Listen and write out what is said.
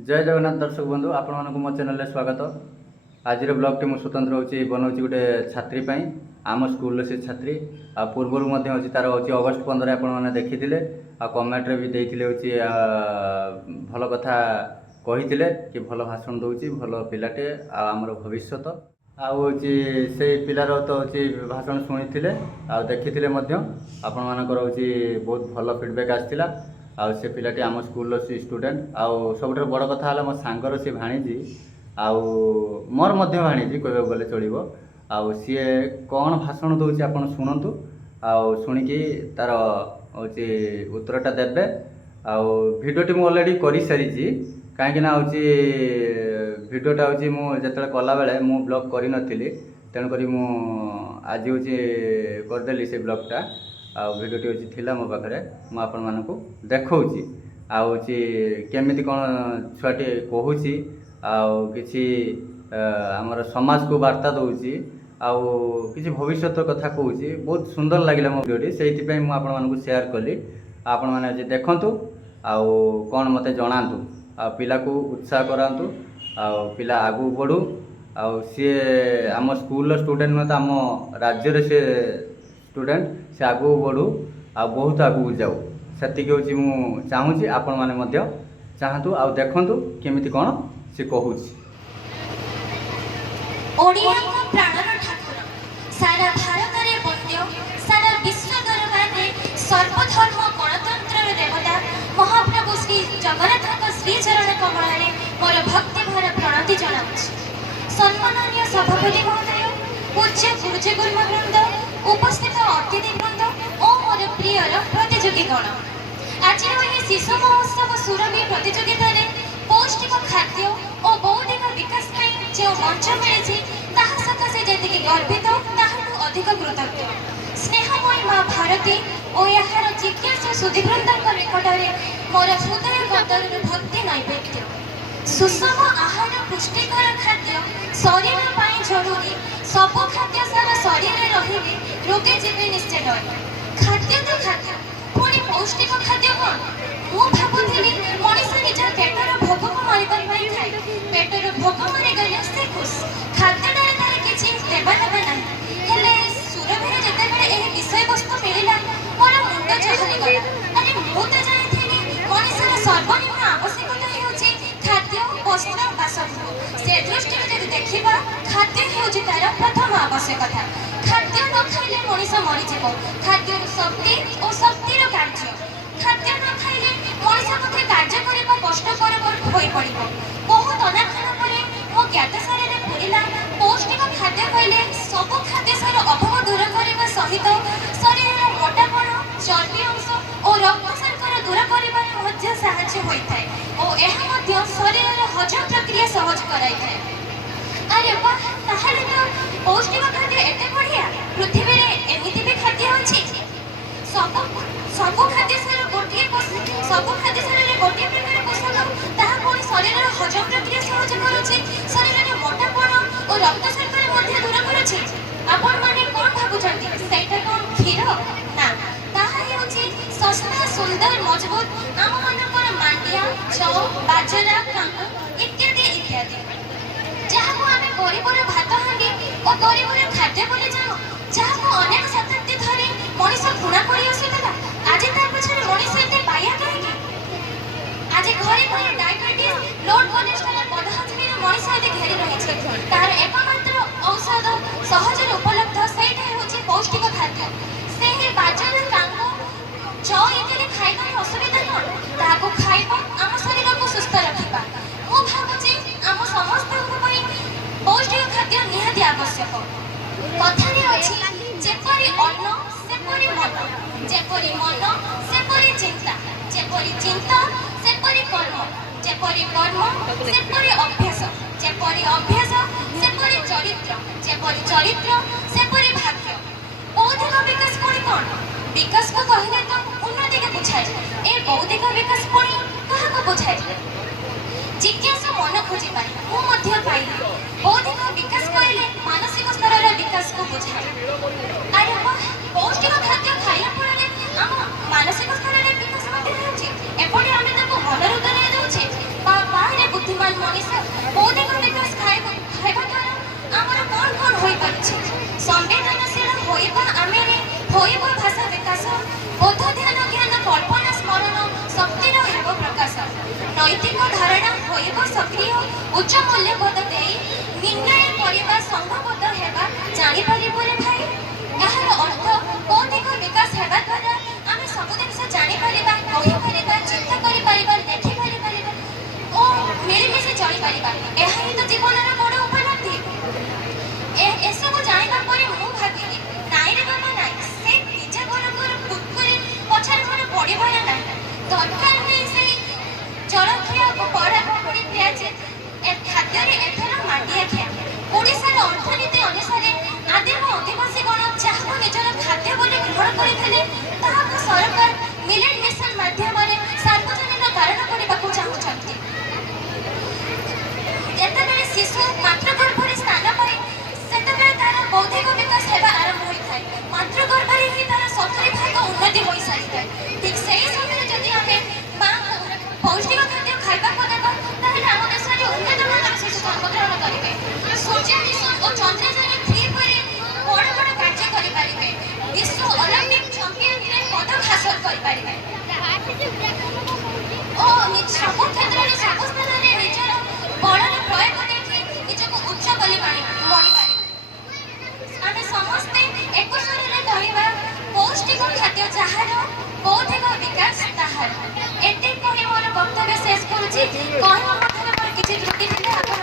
जय जगन्नाथ दर्शक बंधु आपण मानक मो चैनल स्वागत। आज ब्लॉग टी स्वतंत्र होची बनाऊची गोटे छात्री पई आम स्कूल से छात्री आ पूर्वर मध्य होची तार होची अगस्त 15 आपण माने देखिथिले आ कमेंट रे भी देइथिले होची भलो कथा कहिथिले कि भलो भाषण दोची भलो पिलाटे आ हमर भविष्यत आ होची से पिलार तो होची भाषण सुनिथिले आ देखिथिले मध्य आपण मानकर होची बहुत भलो फीडबैक आस्थिला। आउ से पिलाटी आम स्कूल सी स्टूडेंट आउ सब बड़ कथा है मो सांगर सी भाणीजी आउ मोर मध्य भाणीजी कह गले चलो आउ सी कौन भाषण दूसरी आप शुणु आउ शुणिकी तार हूँ उत्तरटा देवे आउ भिडियोटी मुझे अलरेडी कर सारी कहीं हूँ भिडियोटा हूँ जो कला बेले मु ब्लॉग कर नी तेणुक आज हूँ करदेली से ब्लॉगटा आउ भिडियोटी हूँ थिला मो पाखे मुझे देखौची आउ केमिति कौन छुआटी कहूँ आउ किछि आमर समाज को वार्ता दौची आउ किछि भविष्यत कथा कहूँ बहुत सुंदर लगे मो भिडियोटी से मुझे शेयर कली आपण मैंने देखंतु आउ कौन मते जणातु आ पिला को उत्साह करातु आउ पिला आगू बढ़ू आउ सी आम स्कूल स्टूडेंट नुह तो आम राज्य से स्टूडेंट से आगू बढ़ू आ बहुत आगू जाऊ से हूँ चाहूँगी आपण मैंने चाहतु आ देखु केमिति कौन सी कहूँ सारा भारत रे बंद्य सारा विश्व दरबार रे सर्वधर्म गणतंत्र देवता महाप्रभु श्री जगन्नाथ श्री चरण कमल रे मोर भक्ति भर प्रणति जनाऊँ। सम्माननीय सभापति महोदय, पूज्य गुरुजी गुरुवृंद, उपस्थित अतिथि वृंद और मोर प्रिय प्रतियोगीगण, आज शिशु महोत्सव सुरभि प्रतियोगिता पौष्टिक खाद्य और बौद्धिक विकास जो मंच मिली सकाशे जी गर्वित अधिक कृतज्ञ। स्नेहमयी माँ भारती और यार जिज्ञासु सुधीवृंद निकट में मोर हृदय गदर भक्ति नैवेद्य। सुषम आहार पुष्टिकर खाद्य शरीर पर जरूरी सब खाद्य सारा शरीर में रही रोगे जीवे निश्चय। खाद्य तो खाद्य पुणी पौष्टिक खाद्य कौन मु भावुली मनीष निज पेटर भोग को मरी खाए पेटर भोग मरी गले से खुश खाद्य तार किसी देवा नेबा ना हेले सुरभि जितेबाला यह विषय वस्तु मिलला मोर मुंड चहलीगला। अरे मु तो जानी मनीषर सर्वनिम्न आवश्यकता होची खाद्य वस्त्र बासगृह से दृष्टि यदि देखा खाद्य होची तार प्रथम आवश्यकता। खाद्य न खाइले मनीष मरीज खाद्य शक्ति और शक्तिर कार्य खाद्य न खाइले मनीष पक्षे कार्य करने कष्टकर हो पड़ बहुत अनाखन पर मो ज्ञातसार पूरा पौष्टिक खाद्य खाइले सब खाद्य सार अभाव दूर करने सहित शरीर मोटापण चर्बी अंश और रक्त शर्करा दूर कर साहाय्य होता है और यह शरीर हजम प्रक्रिया सहज कराई। अरे वाह ताहले तो पौष्टिक खाद्य एते बढ़िया पृथ्वी रे एमिति भी खाद्य अछि सब खाद्य सार गोटे सब खाद्य सार रे गोटे प्रकार पोषक ताहा कोनी शरीर रो हजम प्रक्रिया सहज करूछि शरीर रे मोटापण और रक्त शर्करा मध्य दूर करूछि। आपण माने कोन भाबुछंती सेटा कोन क्षीर ना ताहा हेउछि सस्ता सुंदर मजबूत आम मानकर मांडिया जौ बाजरा कांगो इत्यादि इत्यादि जहाँ आम गरीबर भात हांडी और गरीबर खाद्य बोली जाऊ जहाँ अनेक शताब्दी धरी मनीष घृणा कर आसुला आज पछे मनीष एते पाया कहीं आज घरे घरे डायबिटीज लो कोलेस्ट्रॉल बदहजमी मनीष एते घेरी रही तार एकमात्र औषध सहज उपलब्ध सेटा होची पौष्टिक खाद्य से बाजरा कांगो जौ इत्यादि खाइबार असुविधा कौन ताको खाइबा आम शरीर को सुस्थ रखिबा। मु भाबुची आम समस्त पौष्टिक खाद्य निहाती आवश्यक। कथारे अछि जेपरि अन्न सेपरि मन जेपरि मन सेपरि चिंता जेपरि चिंता सेपरि कर्म जेपरि कर्म सेपरि अभ्यास जेपरि अभ्यास सेपरि चरित्र जेपरि चरित्र सेपरि भाग्य। बौद्धिक विकास पुणी कौन विकास को कहले तो उन्नति के बुझाए ए बौद्धिक विकास पुणी कहा बुझाए जिज्ञासा मन खोजी पाई बौद्धिक विकास कहले मानसिक स्तर विकास को बुझाए। अरे वाह पौष्टिक खाद्य खाइला फल आम मानसिक स्तर विकास एपटे आम मन रुदन दौचे बाहर ନୈତିକ ଧାରଣା ହୋଇବ ସକ୍ରିୟ ଉଚ୍ଚ ମୂଲ୍ୟବୋଧ ଦେଇ ନିର୍ଣ୍ଣୟ କରିବା ସଂଘବଦ୍ଧ ହେବା ଜାଣିପାରିବୁ ରେ ଭାଇ। ଏହାର ଅର୍ଥ ବୌଦ୍ଧିକ ବିକାଶ ହେବା ଦ୍ୱାରା ଆମେ ସବୁ ଜିନିଷ ଜାଣିପାରିବା, କହିପାରିବା, ଚିନ୍ତା କରିପାରିବା, ଲେଖିପାରିପାରିବା ଓ ମିଳିମିଶି ଚଳିପାରିବା। ଏହା ହିଁ ତ ଜୀବନର ବଡ଼ ଉପଲବ୍ଧି। ଏସବୁ ଜାଣିବା ପରେ ମୁଁ ଭାବିଲି ନାଇଁରେ ବାବା ନାଇଁ, ସେ ନିଜ ଘରକୁ କୁରକୁରେ ପଛରେ ଘର ପଡ଼ିବ ନା ନାହିଁ, ଦରକାର ନାହିଁ ସେଇ ଜଳଖିଆ ପୋଡ଼ି ପିଆଜ ଖାଦ୍ୟରେ ଏଥର ମାଣ୍ଡିଆ ଖିଆ। ଓଡ଼ିଶାର ଅର୍ଥନୀତି ଅନୁସାରେ ଆଦିମ ଅଧିବାସୀଗଣ ଯାହାକୁ ନିଜର ଖାଦ୍ୟ ବୋଲି ଗ୍ରହଣ କରିଥିଲେ ତାହାକୁ ସରକାର ମିଲେଟ୍ ମିଶନ ମାଧ୍ୟମରେ ସାର୍ବଜନୀନ କାରଣ କରିବାକୁ ଚାହୁଁଛନ୍ତି। ଯେତେବେଳେ ଶିଶୁ ମାତୃଗର୍ଭରେ ସ୍ଥାନ ପାଏ ସେତେବେଳେ ତାର ବୌଦ୍ଧିକ ବିକାଶ ହେବା ଆରମ୍ଭ ହୋଇଥାଏ। ମାତୃଗର୍ଭରେ ହିଁ ତାର 70% ଉନ୍ନତି ହୋଇସାରିଥାଏ। ଠିକ୍ ସେହି ସମୟରେ ଯଦି ଆମେ ମାଆଙ୍କୁ ପୌଷ୍ଟିକ ଖାଦ୍ୟ ଖାଇବାକୁ ଦେବା ତାହେଲେ ଆମ ଦେଶରେ ଉନ୍ନତମାନର ଶିଶୁ ଜନ୍ମଗ୍ରହଣ କରିବେ। ସୂର୍ଯ୍ୟ ମିଶନ ଓ ଚନ୍ଦ୍ରଯାନ-3 ପରି ବଡ଼ ବଡ଼ କାର୍ଯ୍ୟ କରିପାରିବେ। ବିଶ୍ୱ ଅଲିମ୍ପିକ ଚାମ୍ପିୟନରେ ପଦକ ହାସଲ କରିପାରିବେ ଓ ସବୁ କ୍ଷେତ୍ରରେ ସବୁ ସ୍ଥାନରେ ନିଜର ବଳର ପ୍ରୟୋଗ ଦେଖି ନିଜକୁ ଉଚ୍ଚ ବୋଲି ମଣିପାରିବେ। ଆମେ ସମସ୍ତେ ଏକ ସ୍ୱରରେ କହିବା ପୌଷ୍ଟିକ ଖାଦ୍ୟ ଯାହାର, ବୌଦ୍ଧିକ ବିକାଶ ତାହାର। ଏତିକି କହି ମୋର ବକ୍ତବ୍ୟ ଶେଷ କରୁଛି। କହିବା ମଧ୍ୟରେ ମୋର କିଛି ତ୍ରୁଟି ଥିଲେ ଆପଣ